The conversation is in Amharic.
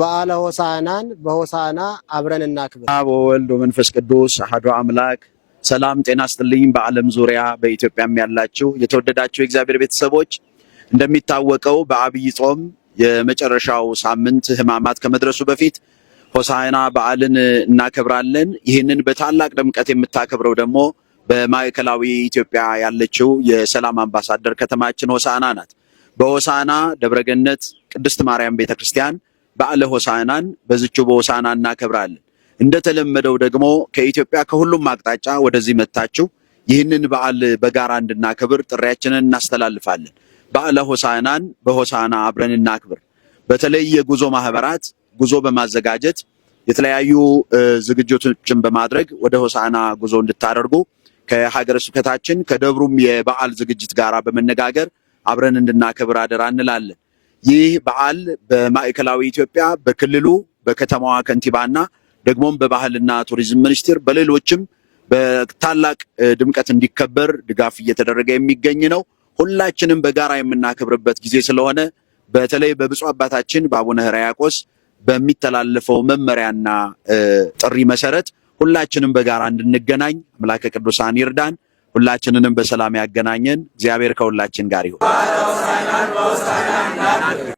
በዓለ ሆሳዕናን በሆሳዕና አብረን እናክብር። አብ ወወልድ ወመንፈስ ቅዱስ አሐዱ አምላክ። ሰላም ጤና ይስጥልኝ። በዓለም ዙሪያ በኢትዮጵያም ያላችሁ የተወደዳችሁ የእግዚአብሔር ቤተሰቦች፣ እንደሚታወቀው በአብይ ጾም የመጨረሻው ሳምንት ሕማማት ከመድረሱ በፊት ሆሳዕና በዓልን እናከብራለን። ይህንን በታላቅ ድምቀት የምታከብረው ደግሞ በማዕከላዊ ኢትዮጵያ ያለችው የሰላም አምባሳደር ከተማችን ሆሳዕና ናት። በሆሳዕና ደብረገነት ቅድስት ማርያም ቤተክርስቲያን በዓለ ሆሳዕናን በዚችው በሆሳዕና እናከብራለን። እንደተለመደው ደግሞ ከኢትዮጵያ ከሁሉም አቅጣጫ ወደዚህ መጣችሁ ይህንን በዓል በጋራ እንድናከብር ጥሪያችንን እናስተላልፋለን። በዓለ ሆሳዕናን በሆሳዕና አብረን እናክብር። በተለይ የጉዞ ማህበራት ጉዞ በማዘጋጀት የተለያዩ ዝግጅቶችን በማድረግ ወደ ሆሳዕና ጉዞ እንድታደርጉ ከሀገረ ስብከታችን ከደብሩም የበዓል ዝግጅት ጋራ በመነጋገር አብረን እንድናከብር አደራ እንላለን። ይህ በዓል በማዕከላዊ ኢትዮጵያ በክልሉ በከተማዋ ከንቲባና ደግሞም በባህልና ቱሪዝም ሚኒስቴር በሌሎችም በታላቅ ድምቀት እንዲከበር ድጋፍ እየተደረገ የሚገኝ ነው። ሁላችንም በጋራ የምናከብርበት ጊዜ ስለሆነ በተለይ በብፁዕ አባታችን በአቡነ ሕርያቆስ በሚተላለፈው መመሪያና ጥሪ መሰረት ሁላችንም በጋራ እንድንገናኝ አምላከ ቅዱሳን ይርዳን። ሁላችንንም በሰላም ያገናኘን። እግዚአብሔር ከሁላችን ጋር ይሁን።